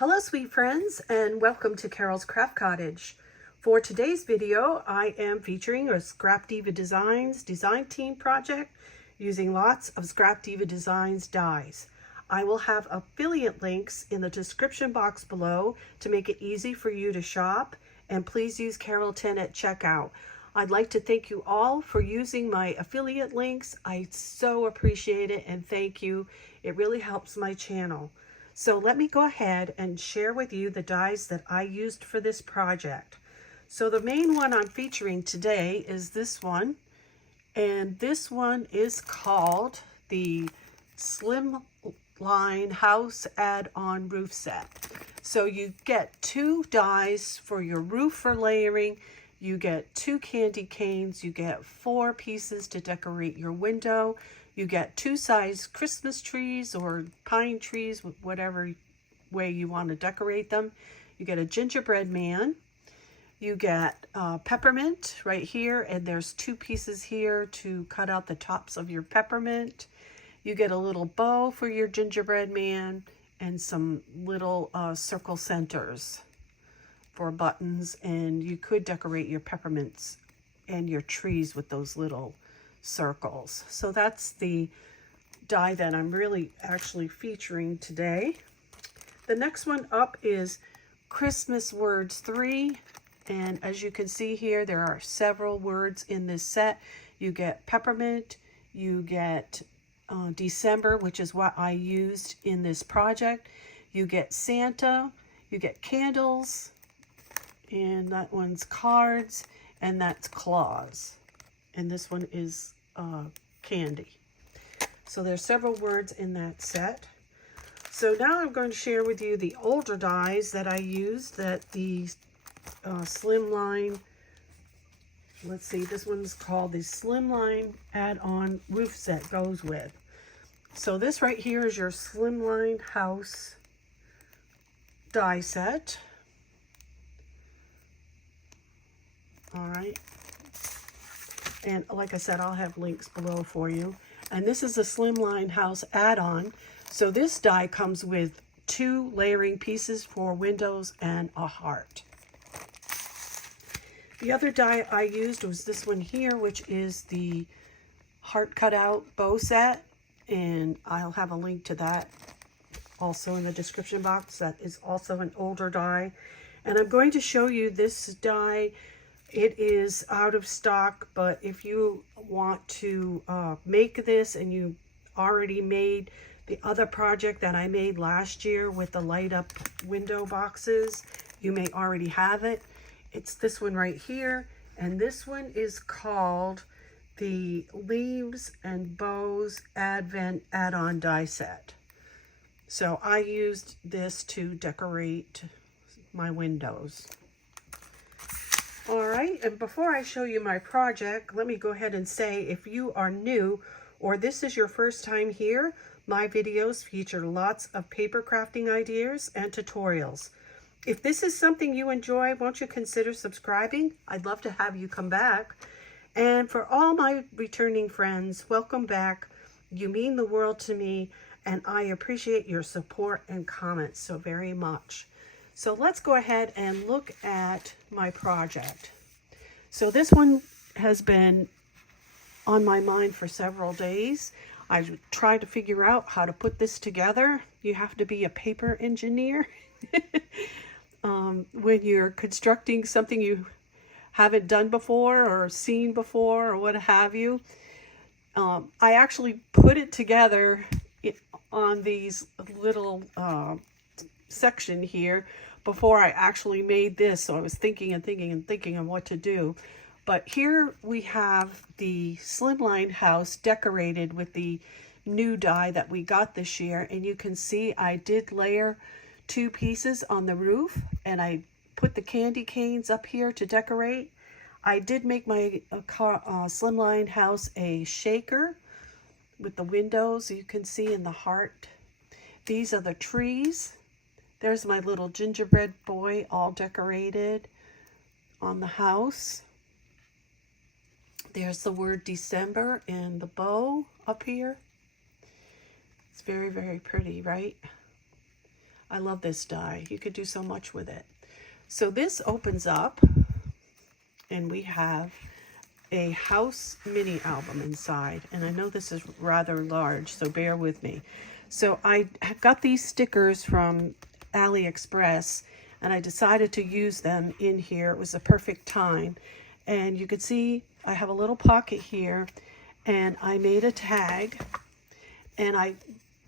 Hello sweet friends, and welcome to Carol's Craft Cottage. For today's video, I am featuring a Scrapdiva Designs design team project using lots of Scrapdiva Designs dies. I will have affiliate links in the description box below to make it easy for you to shop, and please use Carol 10 at checkout. I'd like to thank you all for using my affiliate links. I so appreciate it and thank you. It really helps my channel. So let me go ahead and share with you the dies that I used for this project. So the main one I'm featuring today is this one, and this one is called the Slimline House Add-on Roof Set. So you get 2 dies for your roof for layering, you get 2 candy canes, you get 4 pieces to decorate your window, you get 2 size Christmas trees or pine trees, whatever way you want to decorate them. You get a gingerbread man. You get peppermint right here, and there's 2 pieces here to cut out the tops of your peppermint. You get a little bow for your gingerbread man and some little circle centers for buttons, and you could decorate your peppermints and your trees with those little circles. So that's the die that I'm really actually featuring today. The next one up is Christmas Words 3, and as you can see here, there are several words in this set. You get peppermint, you get December, which is what I used in this project. You get Santa, you get candles, and that one's cards, and that's claws. And this one is candy. So there's several words in that set. So now I'm going to share with you the older dies that I used that the Slimline, let's see, this one's called the Slimline Add-on Roof Set goes with. So this right here is your Slimline House die set. All right. And like I said, I'll have links below for you. And this is a Slimline House add-on. So this die comes with 2 layering pieces for windows and a heart. The other die I used was this one here, which is the heart cutout bow set. And I'll have a link to that also in the description box. That is also an older die. And I'm going to show you this die. It is out of stock, but if you want to make this and you already made the other project that I made last year with the light up window boxes, you may already have it. It's this one right here, and this one is called the Leaves and Bows Advent Add-on Die Set. So I used this to decorate my windows. All right, and before I show you my project, let me go ahead and say, if you are new or this is your first time here, my videos feature lots of paper crafting ideas and tutorials. If this is something you enjoy, won't you consider subscribing? I'd love to have you come back. And for all my returning friends, welcome back. You mean the world to me, and I appreciate your support and comments so very much. So let's go ahead and look at my project. So this one has been on my mind for several days. I've tried to figure out how to put this together. You have to be a paper engineer when you're constructing something you haven't done before or seen before or what have you. I actually put it together on these little section here before I actually made this. So I was thinking of what to do. But here we have the Slimline house decorated with the new die that we got this year. And you can see I did layer 2 pieces on the roof, and I put the candy canes up here to decorate. I did make my Slimline house a shaker with the windows you can see in the heart. These are the trees. There's my little gingerbread boy all decorated on the house. There's the word December and the bow up here. It's very, very pretty, right? I love this die. You could do so much with it. So this opens up and we have a house mini album inside. And I know this is rather large, so bear with me. So I got these stickers from AliExpress and I decided to use them in here. It was a perfect time. And you can see I have a little pocket here and I made a tag, and I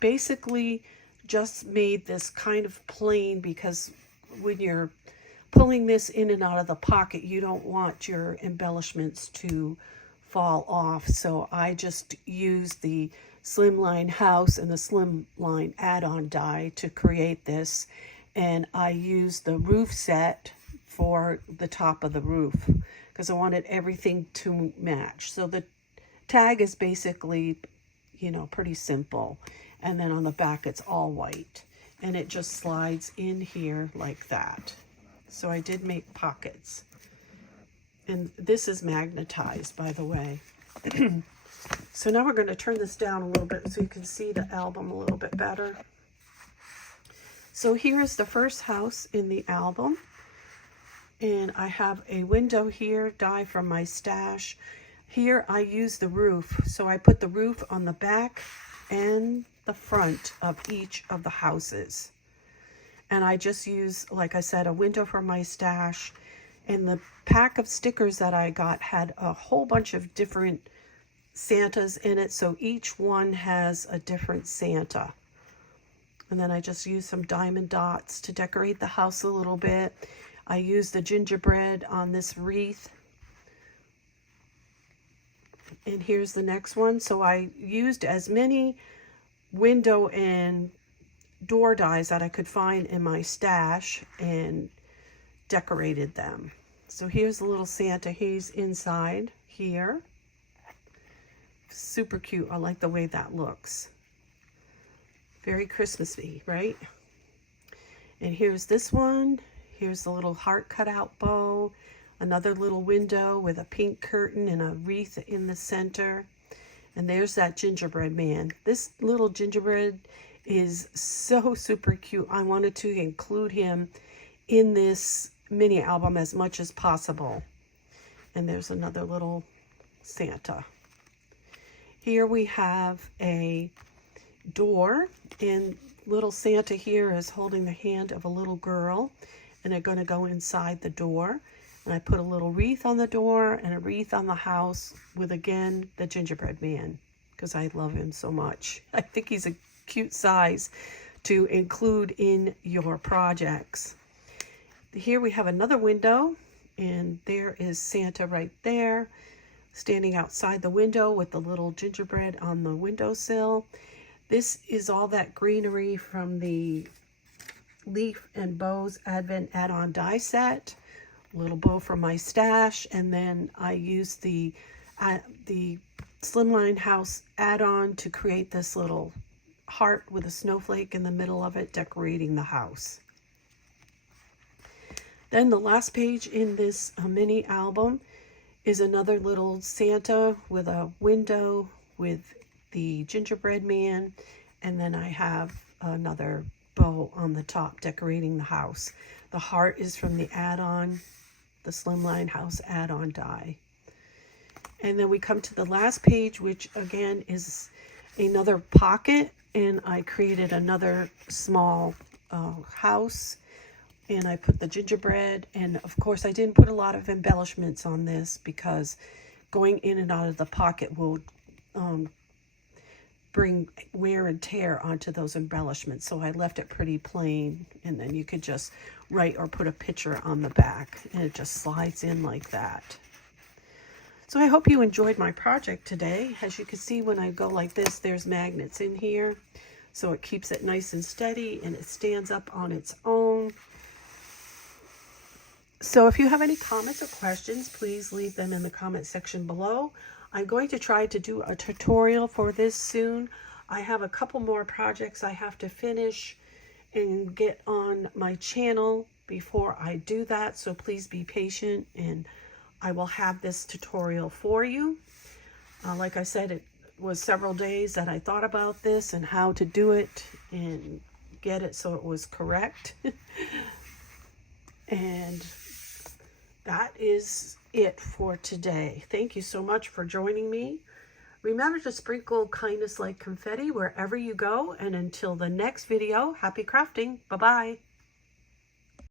basically just made this kind of plain because when you're pulling this in and out of the pocket, you don't want your embellishments to fall off. So I just used the Slimline House and the Slimline add-on die to create this. And I used the roof set for the top of the roof because I wanted everything to match. So the tag is basically, you know, pretty simple. And then on the back, it's all white. And it just slides in here like that. So I did make pockets. And this is magnetized, by the way. So now we're going to turn this down a little bit so you can see the album a little bit better. So here's the first house in the album. And I have a window here, die from my stash. Here I use the roof. So I put the roof on the back and the front of each of the houses. And I just use, like I said, a window from my stash. And the pack of stickers that I got had a whole bunch of different Santas in it. So each one has a different Santa. And then I just used some diamond dots to decorate the house a little bit. I used the gingerbread on this wreath. And here's the next one. So I used as many window and door dies that I could find in my stash and decorated them. So here's the little Santa. He's inside here. Super cute. I like the way that looks. Very Christmassy, right? And here's this one. Here's the little heart cutout bow. Another little window with a pink curtain and a wreath in the center. And there's that gingerbread man. This little gingerbread is so super cute. I wanted to include him in this mini album as much as possible. And there's another little Santa. Here we have a door, and little Santa here is holding the hand of a little girl, and they're going to go inside the door. And I put a little wreath on the door and a wreath on the house with, again, the gingerbread man, because I love him so much. I think he's a cute size to include in your projects. Here we have another window, and there is Santa right there, standing outside the window with the little gingerbread on the windowsill. This is all that greenery from the Leaf and Bows Advent add-on die set. A little bow from my stash, and then I used the Slimline House add-on to create this little heart with a snowflake in the middle of it, decorating the house. Then the last page in this mini album is another little Santa with a window with the gingerbread man, and then I have another bow on the top decorating the house. The heart is from the add-on, the Slimline House add-on die. And then we come to the last page, which again is another pocket, and I created another small house, and I put the gingerbread, and of course I didn't put a lot of embellishments on this because going in and out of the pocket will bring wear and tear onto those embellishments. So I left it pretty plain, and then you could just write or put a picture on the back, and it just slides in like that. So I hope you enjoyed my project today. As you can see, when I go like this, there's magnets in here, so it keeps it nice and steady, and it stands up on its own. So if you have any comments or questions, please leave them in the comment section below. I'm going to try to do a tutorial for this soon. I have a couple more projects I have to finish and get on my channel before I do that, so please be patient, and I will have this tutorial for you. Like I said, it was several days that I thought about this and how to do it, and get it so it was correct. And that is it for today. Thank you so much for joining me. Remember to sprinkle kindness like confetti wherever you go. And until the next video, happy crafting. Bye-bye.